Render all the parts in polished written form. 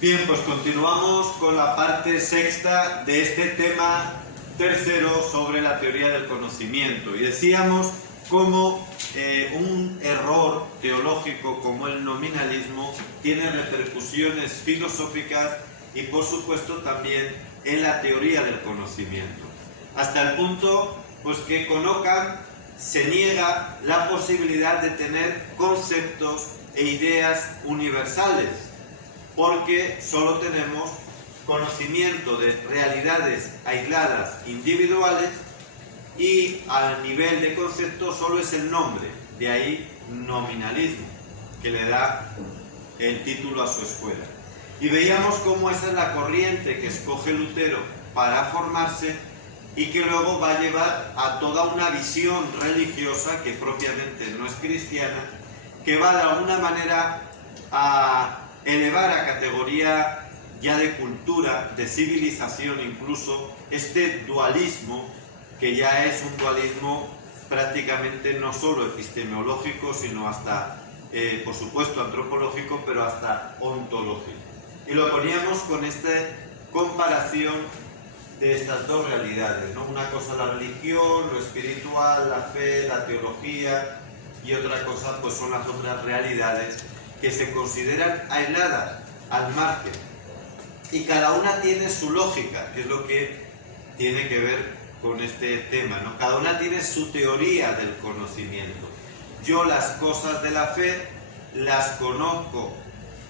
Bien, pues continuamos con la parte sexta de este tema tercero sobre la teoría del conocimiento. Y decíamos cómo un error teológico como el nominalismo tiene repercusiones filosóficas y por supuesto también en la teoría del conocimiento. Hasta el punto pues que con Ockham se niega la posibilidad de tener conceptos e ideas universales, porque solo tenemos conocimiento de realidades aisladas, individuales, y al nivel de concepto solo es el nombre, de ahí nominalismo, que le da el título a su escuela. Y veíamos cómo esa es la corriente que escoge Lutero para formarse y que luego va a llevar a toda una visión religiosa que propiamente no es cristiana, que va de alguna manera a elevar a categoría ya de cultura, de civilización incluso, este dualismo, que ya es un dualismo prácticamente no solo epistemológico, sino hasta, por supuesto, antropológico, pero hasta ontológico. Y lo poníamos con esta comparación de estas dos realidades, ¿no? Una cosa la religión, lo espiritual, la fe, la teología, y otra cosa pues son las otras realidades que se consideran aisladas, al margen. Y cada una tiene su lógica, que es lo que tiene que ver con este tema, ¿no? Cada una tiene su teoría del conocimiento. Yo las cosas de la fe las conozco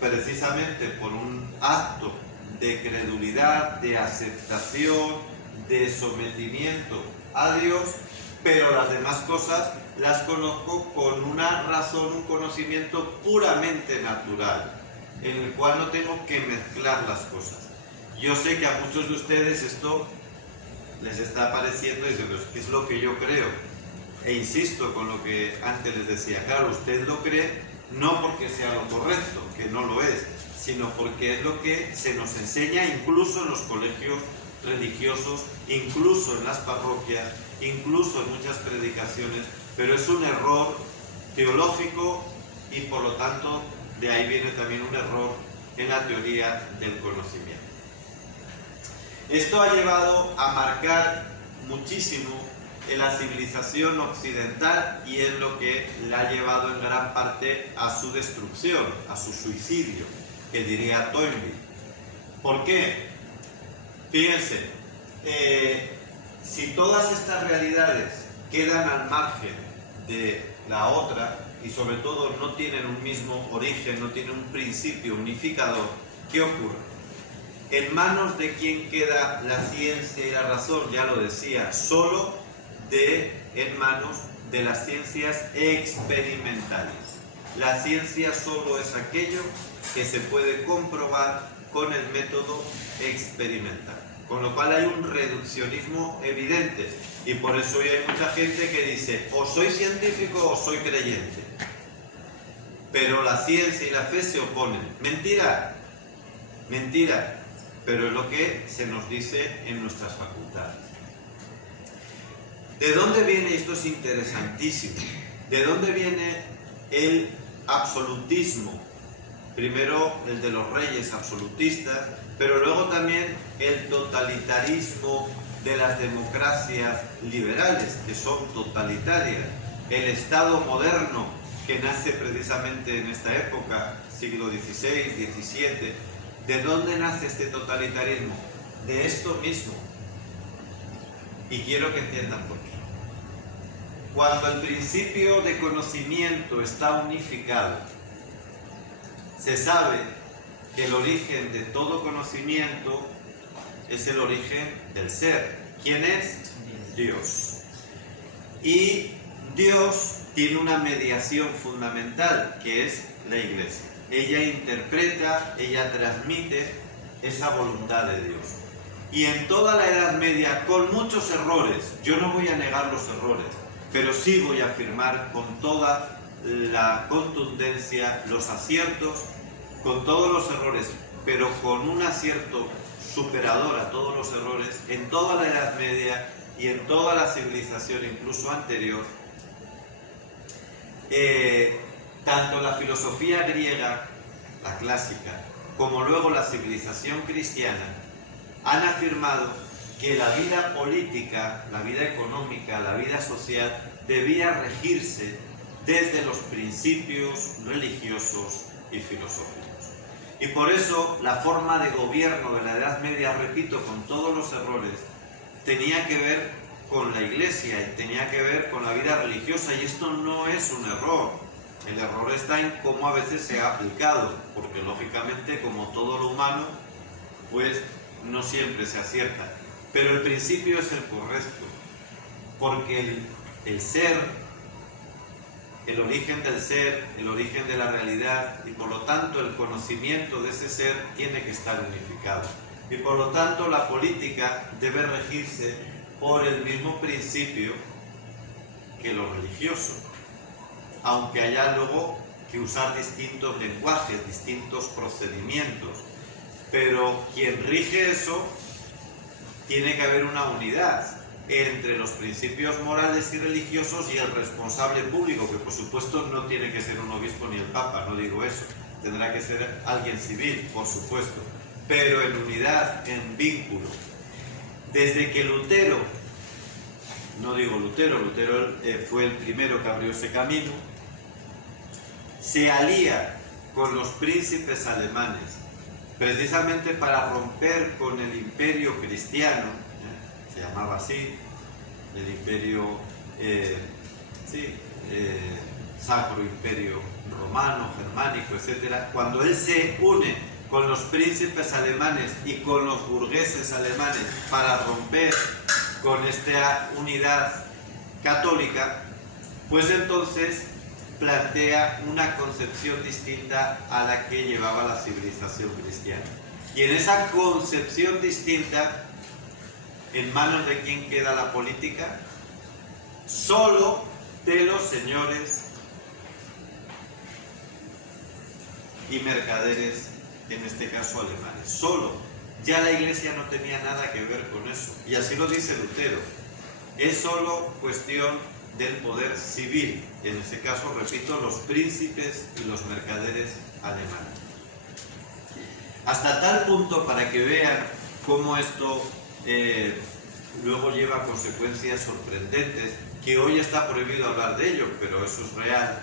precisamente por un acto de credulidad, de aceptación, de sometimiento a Dios, pero las demás cosas las conozco con una razón, un conocimiento puramente natural, en el cual no tengo que mezclar las cosas. Yo sé que a muchos de ustedes esto les está pareciendo y dicen, pues, ¿qué es lo que yo creo? E insisto con lo que antes les decía, claro, usted lo cree no porque sea lo correcto, que no lo es, sino porque es lo que se nos enseña incluso en los colegios religiosos, incluso en las parroquias, incluso en muchas predicaciones, pero es un error teológico y por lo tanto de ahí viene también un error en la teoría del conocimiento. Esto ha llevado a marcar muchísimo en la civilización occidental y es lo que la ha llevado en gran parte a su destrucción, a su suicidio, que diría Toynbee. ¿Por qué? Fíjense, si todas estas realidades quedan al margen de la otra y sobre todo no tienen un mismo origen, no tienen un principio unificador, ¿qué ocurre? ¿En manos de quién queda la ciencia y la razón? Ya lo decía, solo en manos de las ciencias experimentales. La ciencia solo es aquello que se puede comprobar con el método experimental. Con lo cual hay un reduccionismo evidente. Y por eso hoy hay mucha gente que dice, o soy científico o soy creyente. Pero la ciencia y la fe se oponen. Mentira, mentira. Pero es lo que se nos dice en nuestras facultades. ¿De dónde viene? Esto es interesantísimo. ¿De dónde viene el absolutismo? Primero el de los reyes absolutistas, pero luego también el totalitarismo de las democracias liberales, que son totalitarias. El Estado moderno, que nace precisamente en esta época, siglo XVI, XVII. ¿De dónde nace este totalitarismo? De esto mismo. Y quiero que entiendan por qué. Cuando el principio de conocimiento está unificado, se sabe que el origen de todo conocimiento es el origen del ser. ¿Quién es? Dios. Y Dios tiene una mediación fundamental, que es la Iglesia. Ella interpreta, ella transmite esa voluntad de Dios. Y en toda la Edad Media, con muchos errores, yo no voy a negar los errores, pero sí voy a afirmar con toda la contundencia los aciertos, con todos los errores, pero con un acierto superador a todos los errores, en toda la Edad Media y en toda la civilización incluso anterior, tanto la filosofía griega, la clásica, como luego la civilización cristiana, han afirmado que la vida política, la vida económica, la vida social debía regirse desde los principios religiosos y filosóficos. Y por eso la forma de gobierno de la Edad Media, repito, con todos los errores, tenía que ver con la Iglesia y tenía que ver con la vida religiosa, y esto no es un error. El error está en cómo a veces se ha aplicado, porque lógicamente, como todo lo humano, pues no siempre se acierta. Pero el principio es el correcto, porque el ser, el origen del ser, el origen de la realidad, y por lo tanto el conocimiento de ese ser tiene que estar unificado. Y por lo tanto la política debe regirse por el mismo principio que lo religioso, aunque haya luego que usar distintos lenguajes, distintos procedimientos. Pero quien rige eso, tiene que haber una unidad entre los principios morales y religiosos y el responsable público, que por supuesto no tiene que ser un obispo ni el papa, no digo eso, tendrá que ser alguien civil, por supuesto, pero en unidad, en vínculo. Desde que Lutero, no digo Lutero fue el primero que abrió ese camino, se alía con los príncipes alemanes, precisamente para romper con el imperio cristiano, se llamaba así, el imperio, Sacro Imperio Romano, Germánico, etc. Cuando él se une con los príncipes alemanes y con los burgueses alemanes para romper con esta unidad católica, pues entonces plantea una concepción distinta a la que llevaba la civilización cristiana. Y en esa concepción distinta, ¿en manos de quién queda la política? Solo de los señores y mercaderes, en este caso alemanes. Solo. Ya la Iglesia no tenía nada que ver con eso. Y así lo dice Lutero. Es solo cuestión del poder civil. En este caso, repito, los príncipes y los mercaderes alemanes. Hasta tal punto, para que vean cómo esto luego lleva consecuencias sorprendentes, que hoy está prohibido hablar de ello, pero eso es real.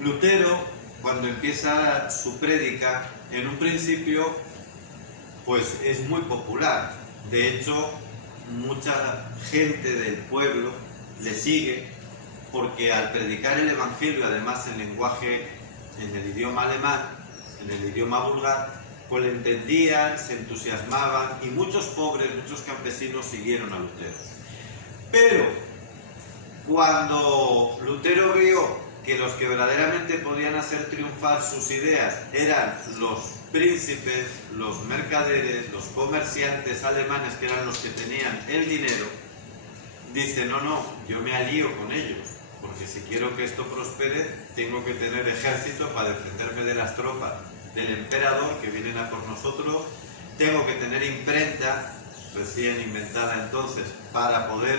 Lutero, cuando empieza su prédica, en un principio, pues es muy popular. De hecho, mucha gente del pueblo le sigue, porque al predicar el Evangelio, además en lenguaje, en el idioma alemán, en el idioma vulgar, pues le entendían, se entusiasmaban, y muchos pobres, muchos campesinos siguieron a Lutero. Pero cuando Lutero vio que los que verdaderamente podían hacer triunfar sus ideas eran los príncipes, los mercaderes, los comerciantes alemanes, que eran los que tenían el dinero, dice, no, yo me alío con ellos, porque si quiero que esto prospere, tengo que tener ejército para defenderme de las tropas del emperador que vienen a por nosotros, tengo que tener imprenta, recién inventada entonces, para poder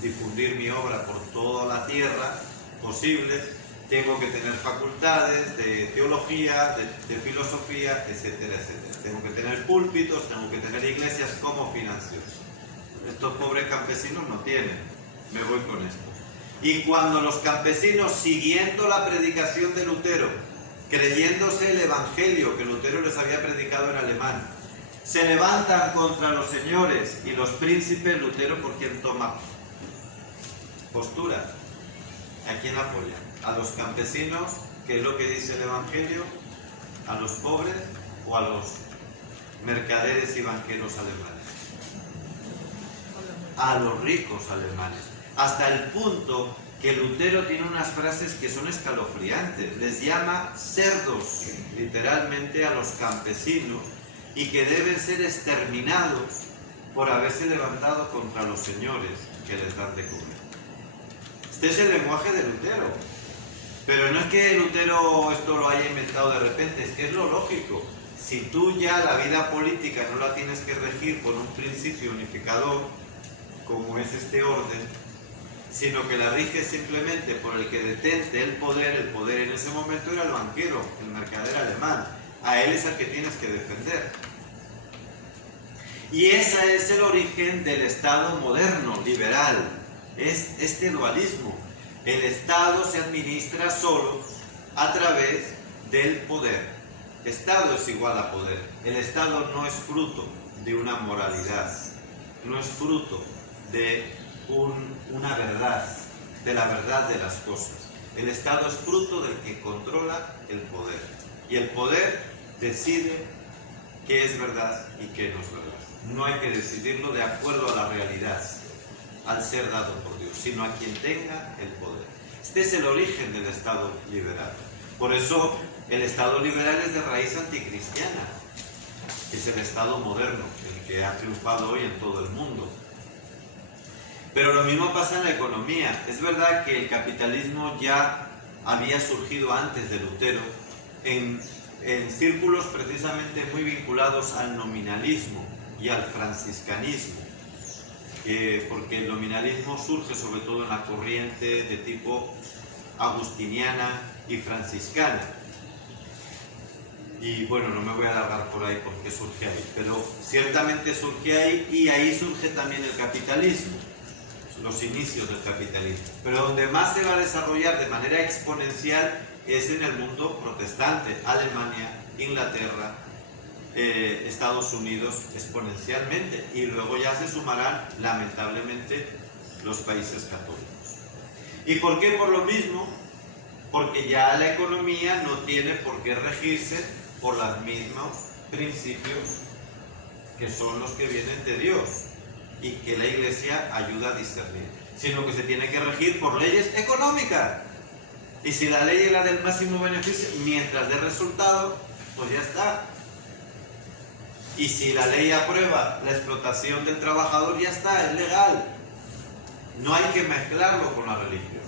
difundir mi obra por toda la tierra posible, tengo que tener facultades de teología, de filosofía, etcétera, etcétera. Tengo que tener púlpitos, tengo que tener iglesias como financios. Estos pobres campesinos no tienen, me voy con esto. Y cuando los campesinos, siguiendo la predicación de Lutero, creyéndose el Evangelio que Lutero les había predicado en alemán, se levantan contra los señores y los príncipes, Lutero, ¿por quién toma postura? ¿A quién apoya? ¿A los campesinos, que es lo que dice el Evangelio? ¿A los pobres o a los mercaderes y banqueros alemanes? A los ricos alemanes. Hasta el punto que Lutero tiene unas frases que son escalofriantes. Les llama cerdos, literalmente, a los campesinos, y que deben ser exterminados por haberse levantado contra los señores que les dan de comer. Este es el lenguaje de Lutero. Pero no es que Lutero esto lo haya inventado de repente, es que es lo lógico. Si tú ya la vida política no la tienes que regir por un principio unificador, como es este orden, sino que la riges simplemente por el que detente el poder en ese momento era el banquero, el mercader alemán. a él es al que tienes que defender. Y ese es el origen del Estado moderno, liberal, es este dualismo. El Estado se administra solo a través del poder. Estado es igual a poder. El Estado no es fruto de una moralidad, no es fruto de una verdad, de la verdad de las cosas. El Estado es fruto del que controla el poder. Y el poder decide qué es verdad y qué no es verdad. No hay que decidirlo de acuerdo a la realidad, al ser dado por Dios, sino a quien tenga el poder. Este es el origen del Estado liberal. Por eso el Estado liberal es de raíz anticristiana. Es el Estado moderno, el que ha triunfado hoy en todo el mundo. Pero lo mismo pasa en la economía. Es verdad que el capitalismo ya había surgido antes de Lutero en círculos precisamente muy vinculados al nominalismo y al franciscanismo, porque el nominalismo surge sobre todo en la corriente de tipo agustiniana y franciscana. Y bueno, no me voy a alargar por ahí porque surge ahí, pero ciertamente surge ahí, y ahí surge también el capitalismo, los inicios del capitalismo. Pero donde más se va a desarrollar de manera exponencial es en el mundo protestante, Alemania, Inglaterra, Estados Unidos exponencialmente, y luego ya se sumarán lamentablemente los países católicos. ¿Y por qué? Por lo mismo, porque ya la economía no tiene por qué regirse por los mismos principios que son los que vienen de Dios y que la Iglesia ayuda a discernir, sino que se tiene que regir por leyes económicas. Y si la ley es la del máximo beneficio, mientras dé resultado, pues ya está. Y si la ley aprueba la explotación del trabajador, ya está, es legal. No hay que mezclarlo con la religión.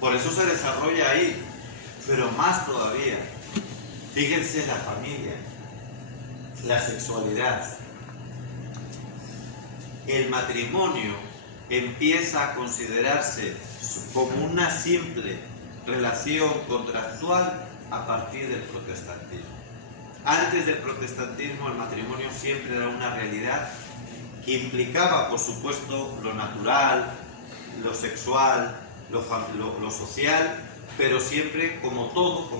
Por eso se desarrolla ahí. Pero más todavía, fíjense la familia, la sexualidad. El matrimonio empieza a considerarse como una simple relación contractual a partir del protestantismo. Antes del protestantismo, el matrimonio siempre era una realidad que implicaba, por supuesto, lo natural, lo sexual, lo social, pero siempre, como todo,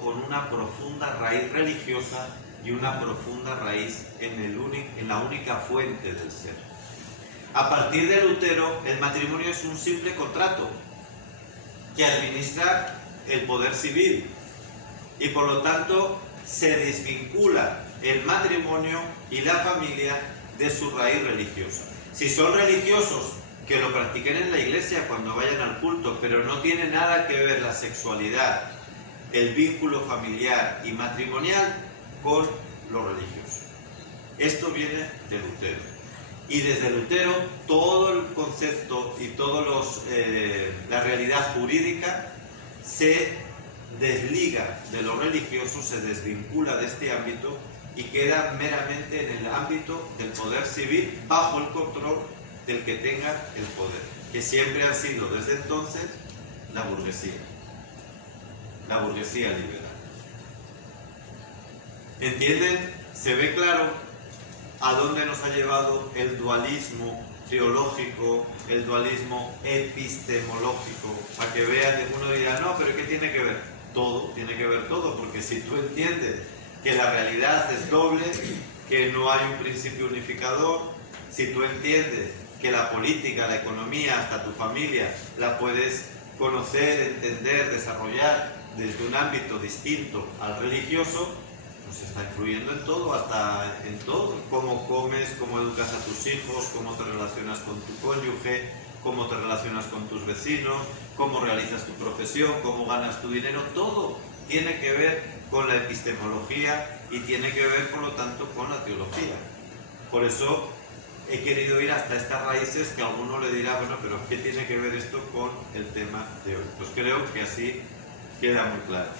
con una profunda raíz religiosa y una profunda raíz en la única fuente del ser. A partir de Lutero, el matrimonio es un simple contrato que administra el poder civil, y por lo tanto se desvincula el matrimonio y la familia de su raíz religiosa. Si son religiosos, que lo practiquen en la iglesia cuando vayan al culto, pero no tiene nada que ver la sexualidad, el vínculo familiar y matrimonial con lo religioso. Esto viene de Lutero. Y desde Lutero todo el concepto y toda la realidad jurídica se desliga de lo religioso, se desvincula de este ámbito y queda meramente en el ámbito del poder civil bajo el control del que tenga el poder, que siempre ha sido desde entonces la burguesía liberal. ¿Entienden? Se ve claro a dónde nos ha llevado el dualismo teológico, el dualismo epistemológico, para que vean que uno dirá, no, pero ¿qué tiene que ver? Todo, tiene que ver todo, porque si tú entiendes que la realidad es doble, que no hay un principio unificador, si tú entiendes que la política, la economía, hasta tu familia, la puedes conocer, entender, desarrollar desde un ámbito distinto al religioso, pues está influyendo en todo, hasta en todo, cómo comes, cómo educas a tus hijos, cómo te relacionas con tu cónyuge, cómo te relacionas con tus vecinos, cómo realizas tu profesión, cómo ganas tu dinero, todo tiene que ver con la epistemología y tiene que ver, por lo tanto, con la teología. Por eso he querido ir hasta estas raíces que a alguno le dirá, bueno, pero ¿qué tiene que ver esto con el tema de hoy? Pues creo que así queda muy claro.